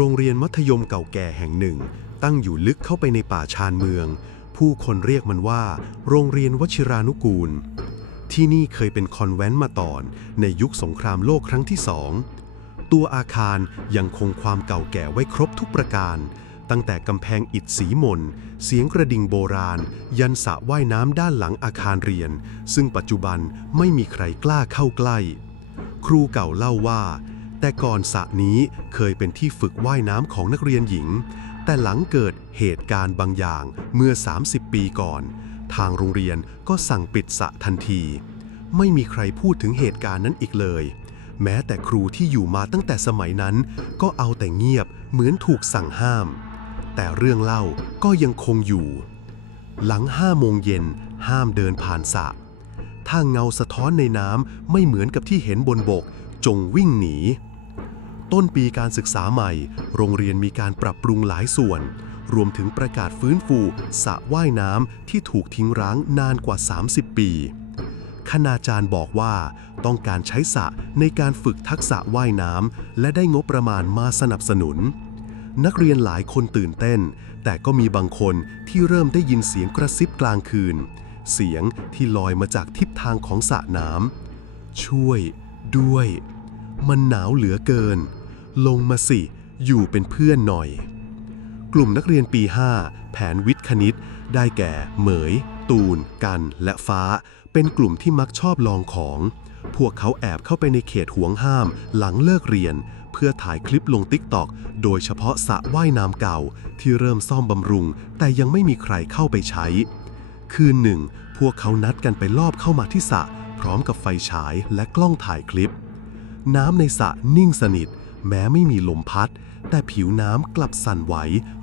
โรงเรียนมัธยมเก่าแก่แห่งหนึ่ง ตั้งอยู่ลึกเข้าไปในป่าชานเมือง ผู้คนเรียกมันว่า โรงเรียนวชิรานุกูล ที่นี่เคยเป็นคอนแวนต์มาก่อน ในยุคสงครามโลกครั้งที่สองตัวอาคารยังคงความเก่าแก่ไว้ครบทุกประการ ตั้งแต่กำแพงอิฐสีมน เสียงกระดิ่งโบราณ ยันสระว่ายน้ำด้านหลังอาคารเรียน ซึ่งปัจจุบันไม่มีใครกล้าเข้าใกล้ ครูเก่าเล่าว่า แต่ก่อนสระนี้เคยเป็นที่ฝึกว่ายน้ำของนักเรียนหญิง แต่หลังเกิดเหตุการณ์บางอย่างเมื่อ 30 ปีก่อน ทางโรงเรียนก็สั่งปิดสระทันที ไม่มีใครพูดถึงเหตุการณ์นั้นอีกเลย แม้แต่ครูที่อยู่มาตั้งแต่สมัยนั้น ก็เอาแต่เงียบเหมือนถูกสั่งห้าม แต่เรื่องเล่าก็ยังคงอยู่ หลังห้าโมงเย็นห้ามเดินผ่านสระถ้าเงาสะท้อนในน้ำไม่เหมือนกับที่เห็นบนบก จงวิ่งหนี ต้นปีการศึกษาใหม่ โรงเรียนมีการปรับปรุงหลายส่วน รวมถึงประกาศฟื้นฟูสระว่ายน้ำที่ถูกทิ้งร้างนานกว่า 30 ปีคณาจารย์บอกว่าต้องการใช้สระในการฝึกทักษะว่ายน้ำและได้งบประมาณมาสนับสนุน นักเรียนหลายคนตื่นเต้น แต่ก็มีบางคนที่เริ่มได้ยินเสียงกระซิบกลางคืน เสียงที่ลอยมาจากทิศทางของสระน้ำช่วยด้วย มันหนาวเหลือเกิน ลงมาสิ อยู่เป็นเพื่อนหน่อย กลุ่มนักเรียนปี 5 แผนวิทย์คณิต ได้แก่ เหมย ตูน กัน และฟ้า เป็นกลุ่มที่มักชอบลองของ พวกเขาแอบเข้าไปในเขตห่วงห้าม หลังเลิกเรียน เพื่อถ่ายคลิปลงติ๊กตอก โดยเฉพาะสระว่ายน้ำเก่า ที่เริ่มซ่อมบำรุง แต่ยังไม่มีใครเข้าไปใช้ คืนหนึ่ง พวกเขานัดกันไปลอบเข้ามาที่สระพร้อมกับไฟฉายและกล้องถ่ายคลิปน้ำในสระนิ่งสนิท แม้ไม่มีลมพัด แต่ผิวน้ำกลับสั่นไหว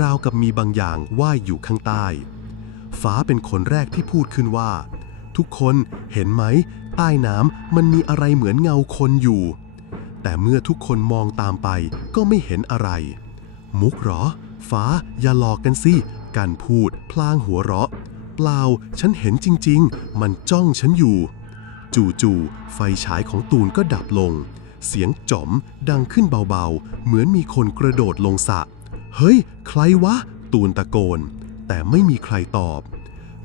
ราวกับมีบางอย่างว่ายอยู่ข้างใต้ ฟ้าเป็นคนแรกที่พูดขึ้นว่า ทุกคนเห็นไหม ใต้น้ำมันมีอะไรเหมือนเงาคนอยู่ แต่เมื่อทุกคนมองตามไปก็ไม่เห็นอะไร มุกหรอ ฟ้าอย่าหลอกกันสิ การพูดพลางหัวเราะ เปล่า ฉันเห็นจริง ๆ มันจ้องฉันอยู่ จู่ๆไฟฉายของตูนก็ดับลง เสียงจ๋อมดังขึ้นเบาๆ เหมือนมีคนกระโดดลงสระ เฮ้ย ใครวะ ตูนตะโกน แต่ไม่มีใครตอบ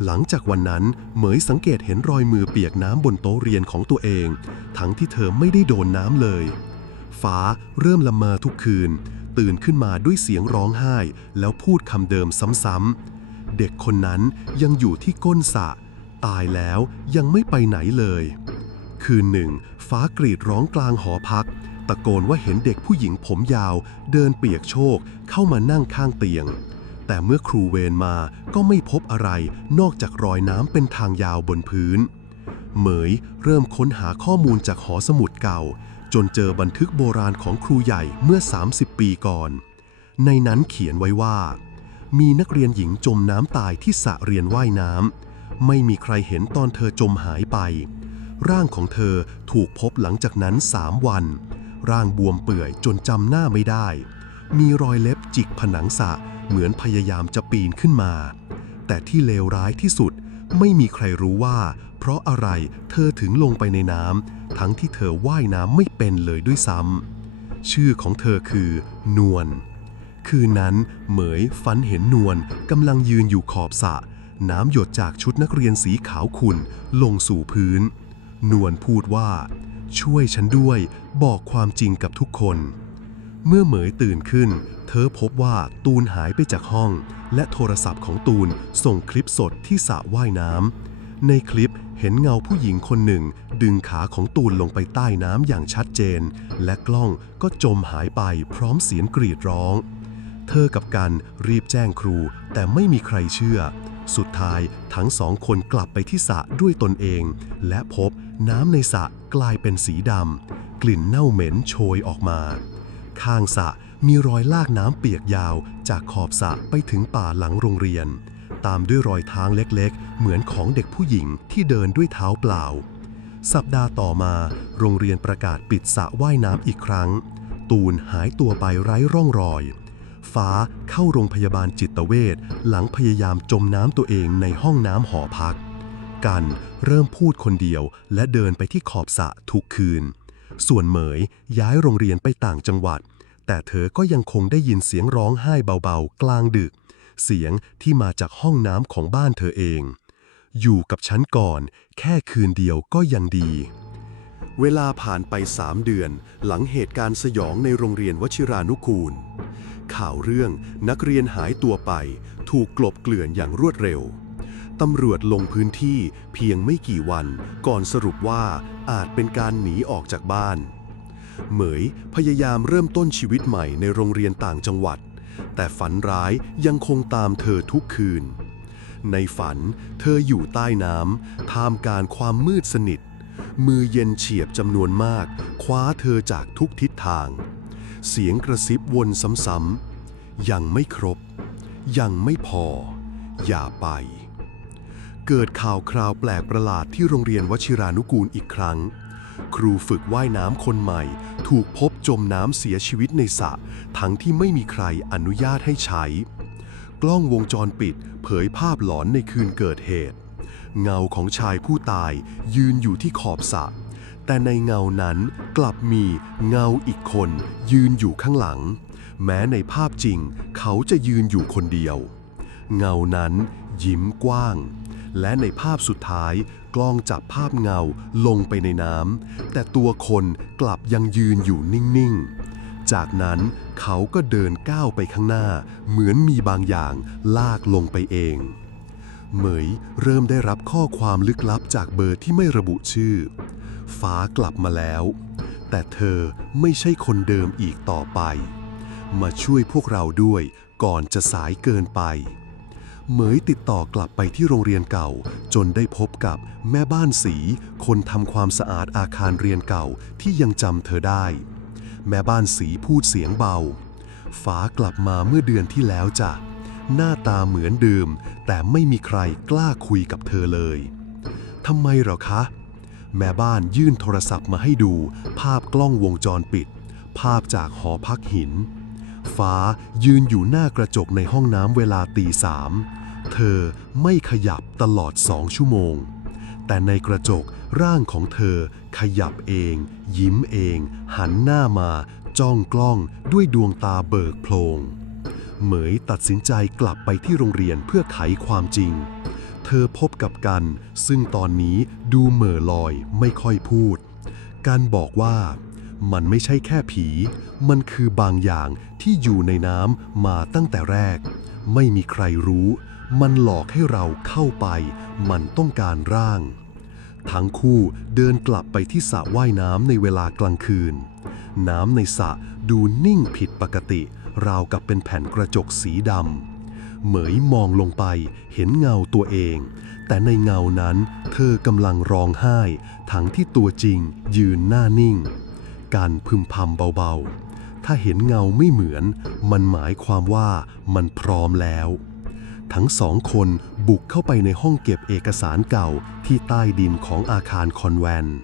หลังจากวันนั้น เหมยสังเกตเห็นรอยมือเปียกน้ำบนโต๊ะเรียนของตัวเอง ทั้งที่เธอไม่ได้โดนน้ำเลย ฟ้าเริ่มละเมอทุกคืน ตื่นขึ้นมาด้วยเสียงร้องไห้ แล้วพูดคำเดิมซ้ำๆ เด็กคนนั้นยังอยู่ที่ก้นสระตายแล้วยังไม่ไปไหนเลย คืนหนึ่ง ฟ้ากรีดร้องกลางหอพัก ตะโกนว่าเห็นเด็กผู้หญิงผมยาว เดินเปียกโชกเข้ามานั่งข้างเตียง แต่เมื่อครูเวรมาก็ไม่พบอะไรนอกจากรอยน้ำเป็นทางยาวบนพื้น เหมยเริ่มค้นหาข้อมูลจากหอสมุดเก่า จนเจอบันทึกโบราณของครูใหญ่เมื่อ 30 ปีก่อน ในนั้นเขียนไว้ว่า มีนักเรียนหญิงจมน้ำตายที่สระเรียนว่ายน้ำไม่มีใครเห็นตอนเธอจมหายไป ร่างของเธอถูกพบหลังจากนั้นสามวัน ร่างบวมเปื่อยจนจำหน้าไม่ได้ มีรอยเล็บจิกผนังสะเหมือนพยายามจะปีนขึ้นมา แต่ที่เลวร้ายที่สุดไม่มีใครรู้ว่า เพราะอะไรเธอถึงลงไปในน้ำทั้งที่เธอว่ายน้ำไม่เป็นเลยด้วยซ้ำชื่อของเธอคือ นวลคืนนั้นเหมยฝันเห็นนวลกำลังยืนอยู่ขอบสระน้ำหยดจากชุดนักเรียนสีขาวขุ่นลงสู่พื้น นวลพูดว่า ช่วยฉันด้วยบอกความจริงกับทุกคน เมื่อเหมยตื่นขึ้น เธอพบว่าตูนหายไปจากห้อง และโทรศัพท์ของตูนส่งคลิปสดที่สระว่ายน้ำในคลิปเห็นเงาผู้หญิงคนหนึ่ง ดึงขาของตูนลงไปใต้น้ำอย่างชัดเจน และกล้องก็จมหายไปพร้อมเสียงกรีดร้อง เธอกับกันรีบแจ้งครู แต่ไม่มีใครเชื่อ สุดท้ายทั้งสองคนกลับไปที่สระด้วยตนเอง และพบ น้ำในสระกลายเป็นสีดำ กลิ่นเน่าเหม็นโชยออกมา ข้างสระมีรอยลากน้ำเปียกยาวจากขอบสระไปถึงป่าหลังโรงเรียน ตามด้วยรอยทางเล็กๆ เหมือนของเด็กผู้หญิงที่เดินด้วยเท้าเปล่า สัปดาห์ต่อมา โรงเรียนประกาศปิดสระว่ายน้ำอีกครั้ง ตูนหายตัวไปไร้ร่องรอย ฟ้าเข้าโรงพยาบาลจิตเวชหลังพยายามจมน้ำตัวเองในห้องน้ำหอพัก กัน เริ่มพูดคนเดียว และเดินไปที่ขอบสะทุกคืน ส่วนเหมยย้ายโรงเรียนไปต่างจังหวัด แต่เธอก็ยังคงได้ยินเสียงร้องไห้เบาๆ กลางดึก เสียงที่มาจากห้องน้ำของบ้านเธอเอง อยู่กับฉันก่อน แค่คืนเดียวก็ยังดี เวลาผ่านไปสามเดือน หลังเหตุการณ์สยองในโรงเรียนวชิรานุกูล ข่าวเรื่องนักเรียนหายตัวไป ถูกกลบเกลื่อนอย่างรวดเร็ว ตำรวจลงพื้นที่เพียงไม่กี่วันก่อนสรุปว่าอาจเป็นการหนีออกจากบ้าน เหมยพยายามเริ่มต้นชีวิตใหม่ในโรงเรียนต่างจังหวัด แต่ฝันร้ายยังคงตามเธอทุกคืน ในฝันเธออยู่ใต้น้ำท่ามกลารความมืดสนิท มือเย็นเฉียบจำนวนมาก คว้าเธอจากทุกทิศทาง เสียงกระซิบวนซ้ำๆยังไม่ครบ ยังไม่พอ อย่าไป เกิดข่าวคราวแปลกประหลาดที่โรงเรียนวชิรานุกูลอีกครั้ง ครูฝึกว่ายน้ำคนใหม่ ถูกพบจมน้ำเสียชีวิตในสระทั้งที่ไม่มีใครอนุญาตให้ใช้ กล้องวงจรปิด เผยภาพหลอนในคืนเกิดเหตุ เงาของชายผู้ตายยืนอยู่ที่ขอบสระแต่ในเงานั้นกลับมีเงาอีกคนยืนอยู่ข้างหลัง แม้ในภาพจริงเขาจะยืนอยู่คนเดียว เงานั้นยิ้มกว้าง และในภาพสุดท้าย กล้องจับภาพเงาลงไปในน้ำแต่ตัวคนกลับยังยืนอยู่นิ่ง ๆ จากนั้นเขาก็เดินก้าวไปข้างหน้า เหมือนมีบางอย่างลากลงไปเอง เหมยเริ่มได้รับข้อความลึกลับจากเบอร์ที่ไม่ระบุชื่อ ฟ้ากลับมาแล้ว แต่เธอไม่ใช่คนเดิมอีกต่อไป มาช่วยพวกเราด้วยก่อนจะสายเกินไป เหมยติดต่อกลับไปที่โรงเรียนเก่า จนได้พบกับแม่บ้านสี คนทำความสะอาดอาคารเรียนเก่าที่ยังจำเธอได้ แม่บ้านสีพูดเสียงเบาฟ้ากลับมาเมื่อเดือนที่แล้วจ้ะหน้าตาเหมือนเดิม แต่ไม่มีใครกล้าคุยกับเธอเลยทำไมหรอคะ แม่บ้านยื่นโทรศัพท์มาให้ดู ภาพกล้องวงจรปิด ภาพจากหอพักหิน ฟ้ายืนอยู่หน้ากระจกในห้องน้ำเวลาตีสามเธอไม่ขยับตลอดสองชั่วโมง แต่ในกระจกร่างของเธอขยับเอง ยิ้มเอง หันหน้ามาจ้องกล้องด้วยดวงตาเบิกโพลงเหมยตัดสินใจกลับไปที่โรงเรียนเพื่อไขความจริง เธอพบกับกัน ซึ่งตอนนี้ดูเหม่อลอยไม่ค่อยพูดกันบอกว่า มันไม่ใช่แค่ผี มันคือบางอย่างที่อยู่ในน้ำมาตั้งแต่แรก ไม่มีใครรู้ มันหลอกให้เราเข้าไป มันต้องการร่าง ทั้งคู่เดินกลับไปที่สระว่ายน้ำในเวลากลางคืน น้ำในสระดูนิ่งผิดปกติ ราวกับเป็นแผ่นกระจกสีดำ เหมยมองลงไปเห็นเงาตัวเอง แต่ในเงานั้นเธอกำลังร้องไห้ ทั้งที่ตัวจริงยืนหน้านิ่ง การพึมพำเบาๆ ถ้าเห็นเงาไม่เหมือน มันหมายความว่ามันพร้อมแล้ว ทั้งสองคนบุกเข้าไปในห้องเก็บเอกสารเก่าที่ใต้ดินของอาคารคอนแวนต์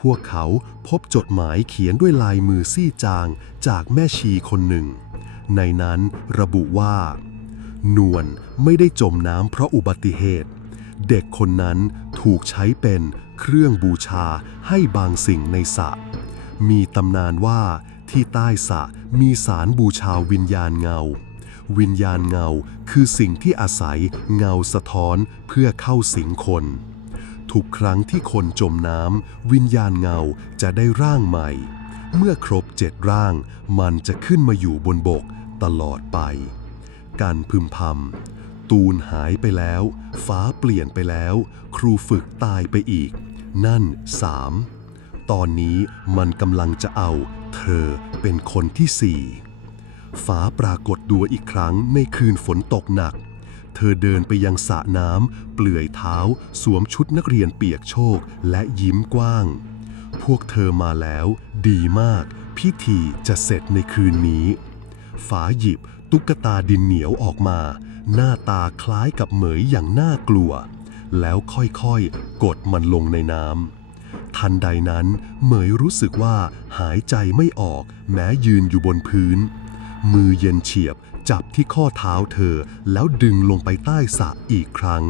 พวกเขาพบจดหมายเขียนด้วยลายมือซี่จางจากแม่ชีคนหนึ่ง ในนั้นระบุว่า นวลไม่ได้จมน้ำเพราะอุบัติเหตุ เด็กคนนั้นถูกใช้เป็นเครื่องบูชาให้บางสิ่งในสระ มีตำนานว่าที่ใต้สระมีสารบูชาวิญญาณเงา วิญญาณเงาคือสิ่งที่อาศัยเงาสะท้อนเพื่อเข้าสิงคน ทุกครั้งที่คนจมน้ำวิญญาณเงาจะได้ร่างใหม่ เมื่อครบเจ็ดร่าง มันจะขึ้นมาอยู่บนบกตลอดไป การพึมพำตูนหายไปแล้ว ฟ้าเปลี่ยนไปแล้ว ครูฝึกตายไปอีก นั่นสาม ตอนนี้มันกำลังจะเอา เธอเป็นคนที่สี่ฟ้าปรากฏตัวอีกครั้งในคืนฝนตกหนัก เธอเดินไปยังสระน้ำเปลือยเท้า สวมชุดนักเรียนเปียกโชกและยิ้มกว้าง พวกเธอมาแล้ว ดีมาก พิธีจะเสร็จในคืนนี้ฟ้าหยิบตุ๊กตาดินเหนียวออกมา หน้าตาคล้ายกับเหมยอย่างน่ากลัว แล้วค่อยๆ กดมันลงในน้ำ ทันใดนั้นเหมยรู้สึกว่าหายใจไม่ออกแม้ยืนอยู่บนพื้น มือเย็นเฉียบจับที่ข้อเท้าเธอแล้วดึงลงไปใต้สระอีกครั้ง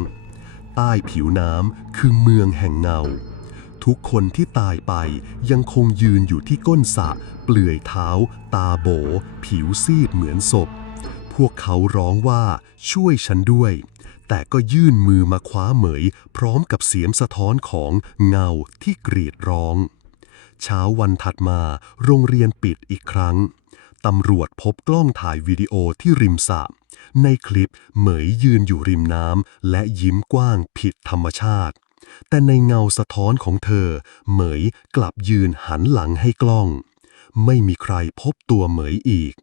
ใต้ผิวน้ำคือเมืองแห่งเงา ทุกคนที่ตายไปยังคงยืนอยู่ที่ก้นสระเปลือยเท้า ตาโบ ผิวซีดเหมือนศพ พวกเขาร้องว่าช่วยฉันด้วย แต่ก็ยื่นมือมาคว้าเหมย พร้อมกับเสียงสะท้อนของเงาที่กรีดร้อง เช้าวันถัดมา โรงเรียนปิดอีกครั้ง ตำรวจพบกล้องถ่ายวิดีโอที่ริมสระในคลิปเหมยยืนอยู่ริมน้ำและยิ้มกว้างผิดธรรมชาติ แต่ในเงาสะท้อนของเธอ เหมยกลับยืนหันหลังให้กล้อง ไม่มีใครพบตัวเหมยอีก